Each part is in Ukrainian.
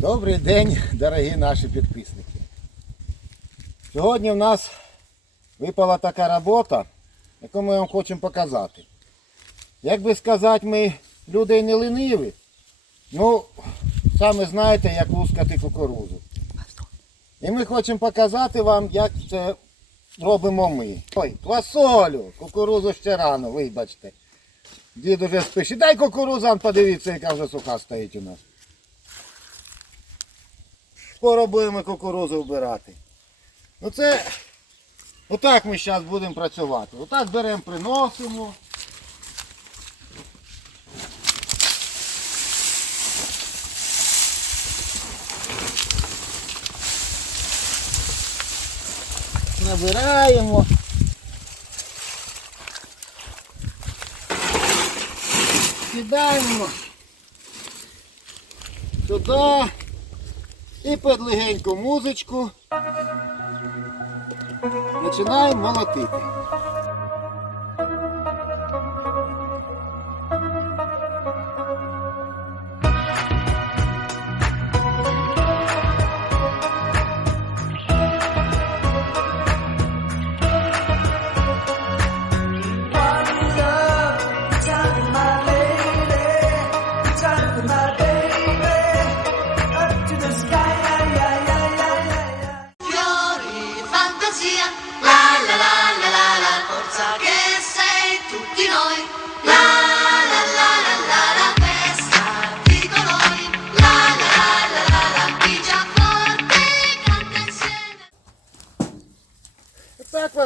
Добрий день, дорогі наші підписники. Сьогодні в нас випала така робота, яку ми вам хочемо показати. Як би сказати, ми люди не лениві, ну, саме знаєте, як лускати кукурузу. І ми хочемо показати вам, як це робимо ми. Ой, квасолю, кукурузу ще рано, вибачте. Дід уже спишить. Дай кукурузу, подивіться, яка вже суха стоїть у нас. Скоро будемо кукурузу вбирати. Ну це отак ми зараз будемо працювати. Отак беремо, приносимо. Набираємо. Кидаємо туди. І під легеньку музичку починаємо молотити.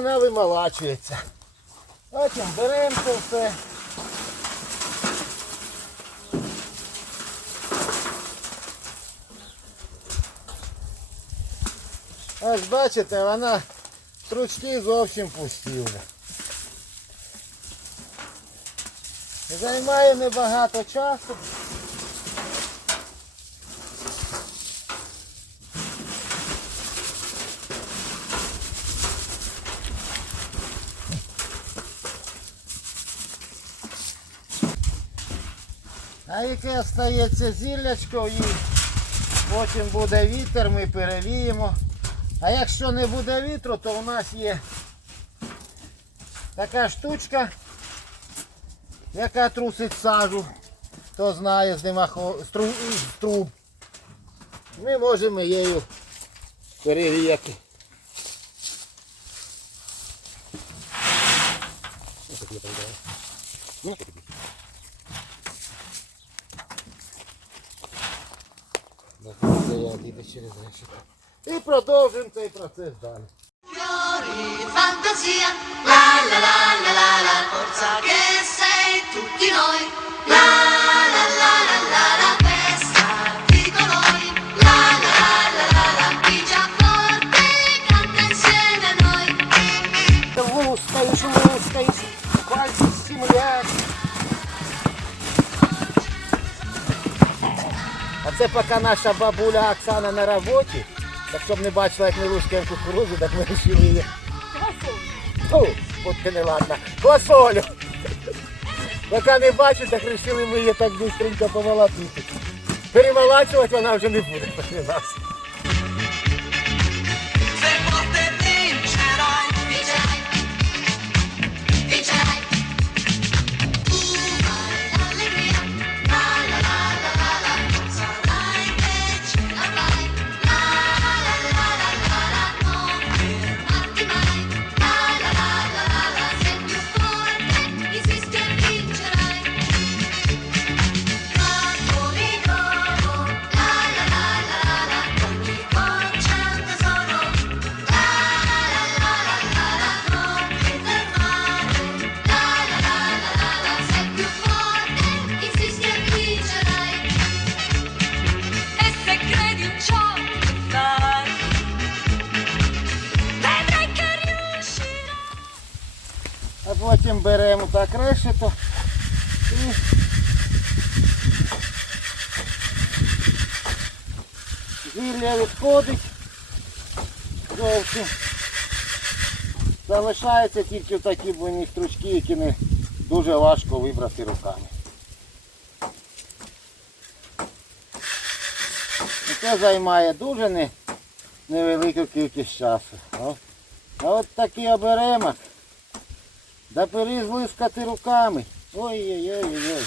Вона вимолачується. Потім беремо це все. Ось бачите, вона стручки зовсім пусті. Займає небагато часу. А яке остається зіллячко і потім буде вітер, ми перевіємо. А якщо не буде вітру, то у нас є така штучка, яка трусить сажу. Хто знає з з труб. Ми можемо її перевіяти. І продовжуємо цей процес далі. Fantasia, la це поки наша бабуля Оксана на роботі. Так щоб не бачила, як ми рушкаємо кукурузу, так ми вирішили її. Ну, будьте не ладно. Квасолю. Поки не бачу, так вирішили ми її так швидко помолотити. Перемолачувати вона вже не буде поки нас. Потім беремо так решето і зілля відходить зовсім. Залишаються тільки такі буйні стручки, які не дуже важко вибрати руками. І це займає дуже не, невелику кількість часу. О. А от такий оберемок. Да перезлискати руками. Ой-ой-ой-ой.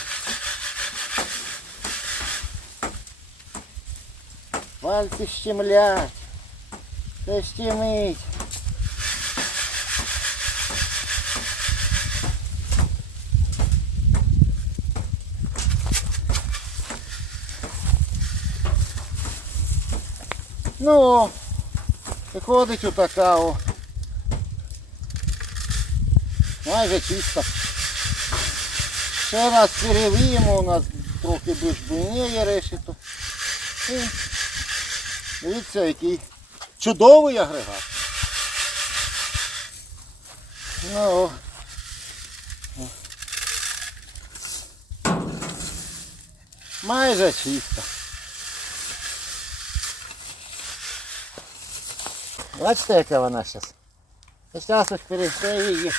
Пальці щемлять. Це щемить. Ну, виходить отака о. Майже чисто. Ще раз перевіємо, у нас трохи більш буйніє решето. І дивіться, який чудовий агрегат. Ну, майже чисто. Бачите, яка вона зараз. Зараз ось її.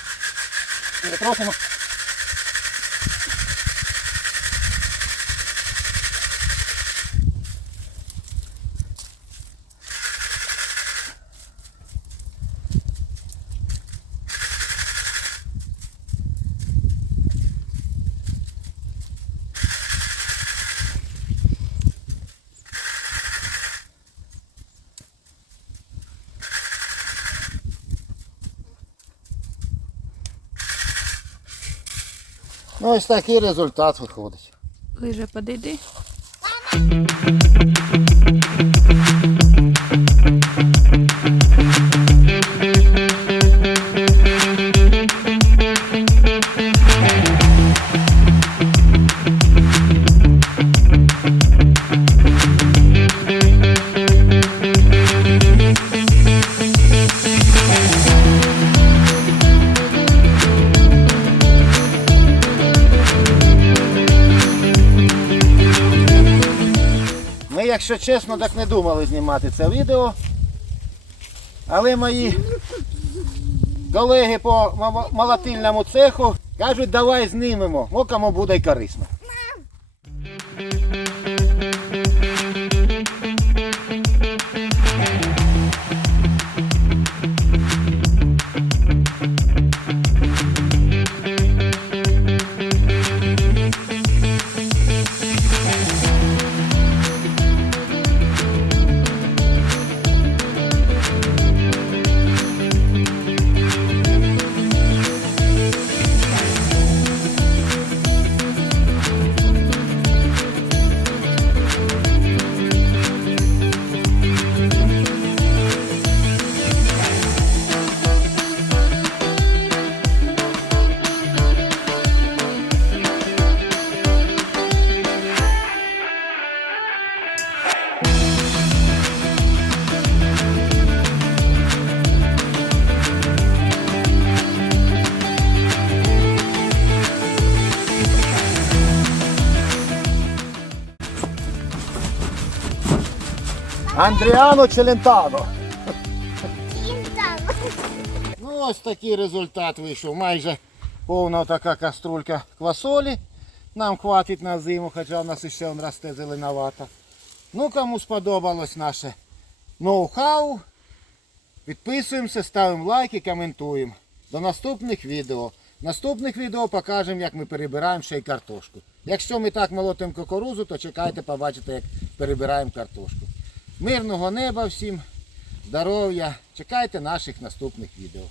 Трохи Ну ось такий результат виходить. Лиже, подійди. Якщо чесно, так не думали знімати це відео. Але мої колеги по молотильному цеху кажуть, давай знімемо, мо буде й корисно. Андріано Челентано. Ну ось такий результат вийшов. Майже повна така каструлька квасолі. Нам хватить на зиму, хоча в нас ще он росте зеленовато. Ну кому сподобалось наше ноу-хау. Підписуємося, ставимо лайки, коментуємо. До наступних відео. В наступних відео покажемо, як ми перебираємо ще й картошку. Якщо ми так молотимо кукурузу, то чекайте, побачите, як перебираємо картошку. Мирного неба всім, здоров'я. Чекайте наших наступних відео.